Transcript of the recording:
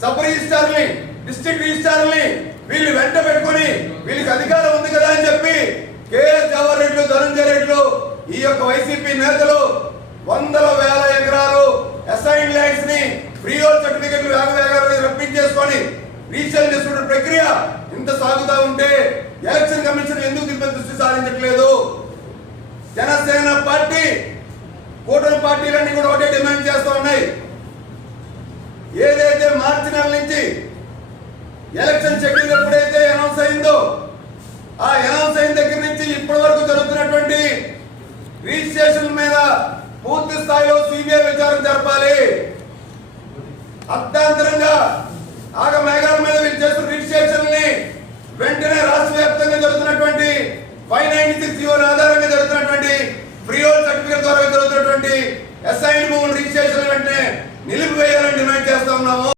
Sub రిజిస్ట్రార్ని, district రిజిస్ట్రార్ని వీళ్ళు వెంట పెట్టుకుని వీళ్ళకి అధికారం ఉంది కదా అని చెప్పి కేఎస్ జవహర్ రెడ్లు, ధనంజయ రెడ్లు, ఈ యొక్క వైసీపీ నేతలు వందల వేల ఎకరాలు అసైన్ ల్యాండ్స్ ని ఫ్రీ హోల్డ్ సర్టిఫికెట్లు వేగవేగంగా రప్పించేసుకొని రీసేల్ చేసుకునే ప్రక్రియ ఇంత సాగుతా ఉంటే ఎలక్షన్ కమిషన్ ఎందుకు దీనిపై దృష్టి సారించట్లేదు? జనసేన పార్టీ, కూటమి పార్టీలన్నీ కూడా ఒకటే డిమాండ్ చేస్తూ ఉన్నాయి. ఏదైతే మార్చి నెల నుంచి ఎలక్షన్ షెడ్యూల్ ఎప్పుడైతే అనౌన్స్ అయిందో ఆ అనౌన్స్ అయిన దగ్గర నుంచి ఇప్పటి వరకు జరుగుతున్నటువంటి రిజిస్ట్రేషన్ మీద పూర్తి స్థాయిలో సిబిఐ విచారణ జరపాలి. అర్థాంతరంగా ఆగమేఘాల మీద వీళ్ళు చేస్తున్న రిజిస్ట్రేషన్ ని వెంటనే రాష్ట్ర వ్యాప్తంగా జరుగుతున్నటువంటి 596 ఆధారంగా జరుగుతున్నటువంటి ఫ్రీ హోల్డ్ సర్టిఫికేట్ ద్వారా జరుగుతున్నటువంటి అసైన్ భూముల రిజిస్ట్రేషన్ వెంటనే నిలిపివేయాలని డిమాండ్ చేస్తా ఉన్నాము.